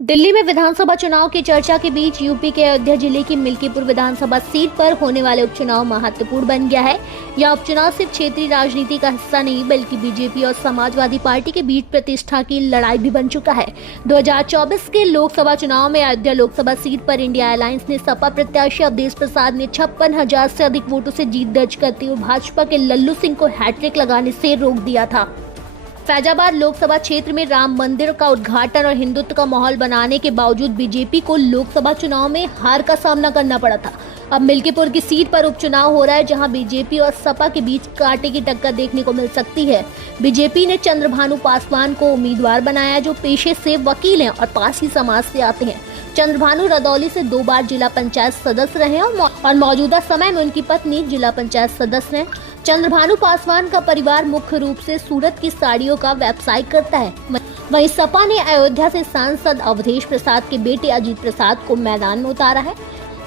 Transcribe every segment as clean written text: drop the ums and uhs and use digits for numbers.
दिल्ली में विधानसभा चुनाव की चर्चा के बीच यूपी के अयोध्या जिले की मिल्कीपुर विधानसभा सीट पर होने वाले उपचुनाव महत्वपूर्ण बन गया है। यह उपचुनाव सिर्फ क्षेत्रीय राजनीति का हिस्सा नहीं बल्कि बीजेपी और समाजवादी पार्टी के बीच प्रतिष्ठा की लड़ाई भी बन चुका है। 2024 के लोकसभा चुनाव में अयोध्या लोकसभा सीट पर इंडिया अलायंस ने सपा प्रत्याशी अवधेश प्रसाद ने 56,000 से अधिक वोटों से जीत दर्ज करते हुए भाजपा के लल्लू सिंह को हैट्रिक लगाने से रोक दिया था। फैजाबाद लोकसभा क्षेत्र में राम मंदिर का उद्घाटन और हिंदुत्व का माहौल बनाने के बावजूद बीजेपी को लोकसभा चुनाव में हार का सामना करना पड़ा था। अब मिल्कीपुर की सीट पर उपचुनाव हो रहा है, जहां बीजेपी और सपा के बीच कांटे की टक्कर देखने को मिल सकती है। बीजेपी ने चंद्रभानु पासवान को उम्मीदवार बनाया, जो पेशे से वकील हैं और पारसी समाज से आते हैं। चंद्रभानु रदौली से 2 बार जिला पंचायत सदस्य रहे और मौजूदा समय में उनकी पत्नी जिला पंचायत सदस्य हैं। चंद्रभानु पासवान का परिवार मुख्य रूप से सूरत की साड़ियों का व्यवसाय करता है। वहीं सपा ने अयोध्या से सांसद अवधेश प्रसाद के बेटे अजीत प्रसाद को मैदान में उतारा है।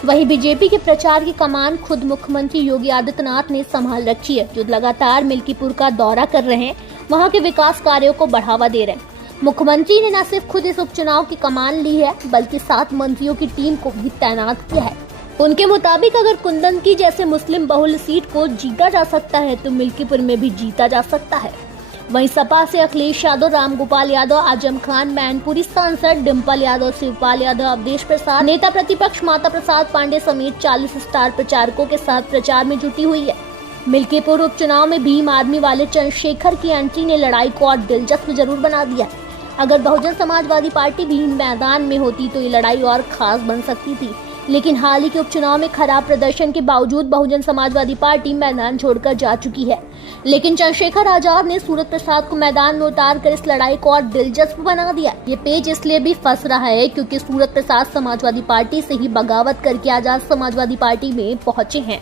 वहीं बीजेपी के प्रचार की कमान खुद मुख्यमंत्री योगी आदित्यनाथ ने संभाल रखी है, जो लगातार मिल्कीपुर का दौरा कर रहे हैं, वहां के विकास कार्यों को बढ़ावा दे रहे हैं। मुख्यमंत्री ने न सिर्फ खुद इस उपचुनाव की कमान ली है, बल्कि 7 मंत्रियों की टीम को भी तैनात किया है। उनके मुताबिक अगर कुंदनकी जैसे मुस्लिम बहुल सीट को जीता जा सकता है तो मिल्कीपुर में भी जीता जा सकता है। वहीं सपा से अखिलेश यादव, रामगोपाल यादव, आजम खान, मैनपुरी सांसद डिम्पल यादव, शिवपाल यादव, अवधेश प्रसाद, नेता प्रतिपक्ष माता प्रसाद पांडे समेत 40 स्टार प्रचारकों के साथ प्रचार में जुटी हुई है। मिल्कीपुर उपचुनाव में भीम आर्मी वाले चंद्रशेखर की एंट्री ने लड़ाई को और दिलचस्प जरूर बना दिया है। अगर बहुजन समाजवादी पार्टी भी मैदान में होती तो ये लड़ाई और खास बन सकती थी, लेकिन हाल ही के उपचुनाव में खराब प्रदर्शन के बावजूद बहुजन समाजवादी पार्टी मैदान छोड़कर जा चुकी है। लेकिन चंद्रशेखर आजाद ने सूरत प्रसाद को मैदान में उतारकर इस लड़ाई को और दिलचस्प बना दिया। ये पेज इसलिए भी फंस रहा है क्योंकि सूरत प्रसाद समाजवादी पार्टी से ही बगावत करके आजाद समाजवादी पार्टी में पहुंचे हैं।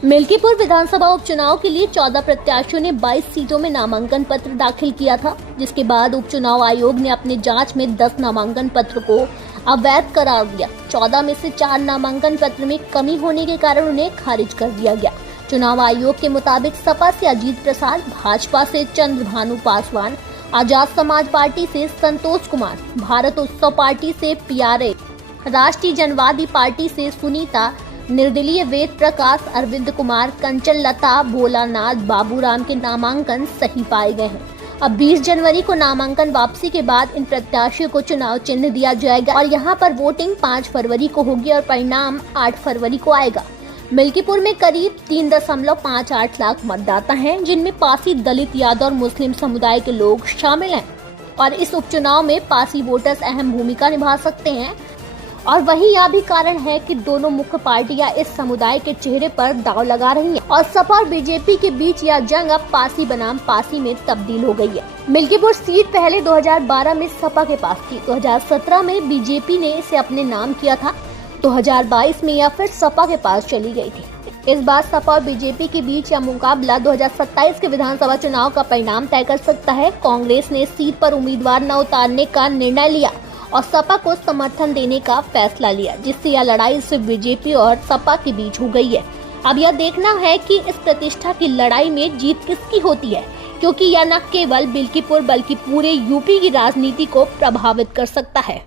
मिल्कीपुर विधानसभा उपचुनाव के लिए 14 प्रत्याशियों ने 22 सीटों में नामांकन पत्र दाखिल किया था, जिसके बाद उपचुनाव आयोग ने अपने जांच में 10 नामांकन पत्र को अवैध करार दिया। 14 में से 4 नामांकन पत्र में कमी होने के कारण उन्हें खारिज कर दिया गया। चुनाव आयोग के मुताबिक सपा से अजीत प्रसाद, भाजपा से चंद्रभानु पासवान, आजाद समाज पार्टी से संतोष कुमार, भारत उत्सव पार्टी से PRA, राष्ट्रीय जनवादी पार्टी से सुनीता, निर्दलीय वेद प्रकाश, अरविंद कुमार, कंचन लता, भोलानाथ, बाबूराम के नामांकन सही पाए गए हैं। अब 20 जनवरी को नामांकन वापसी के बाद इन प्रत्याशियों को चुनाव चिन्ह दिया जाएगा और यहां पर वोटिंग 5 फरवरी को होगी और परिणाम 8 फरवरी को आएगा। मिल्कीपुर में करीब 3.58 लाख मतदाता हैं, जिनमें पासी, दलित, यादव और मुस्लिम समुदाय के लोग शामिल हैं और इस उपचुनाव में पासी वोटर्स अहम भूमिका निभा सकते हैं। और वही यह भी कारण है कि दोनों मुख्य पार्टियां इस समुदाय के चेहरे पर दांव लगा रही हैं और सपा और बीजेपी के बीच यह जंग अब पासी बनाम पासी में तब्दील हो गई है। मिल्कीपुर सीट पहले 2012 में सपा के पास थी, 2017 में बीजेपी ने इसे अपने नाम किया था, 2022 में यह फिर सपा के पास चली गई थी। इस बार सपा और बीजेपी के बीच यह मुकाबला 2027 के विधानसभा चुनाव का परिणाम तय कर सकता है। कांग्रेस ने सीट पर उम्मीदवार न उतारने का निर्णय लिया और सपा को समर्थन देने का फैसला लिया, जिससे यह लड़ाई सिर्फ बीजेपी और सपा के बीच हो गई है। अब यह देखना है कि इस प्रतिष्ठा की लड़ाई में जीत किसकी होती है, क्योंकि यह न केवल मिल्कीपुर बल्कि पूरे यूपी की राजनीति को प्रभावित कर सकता है।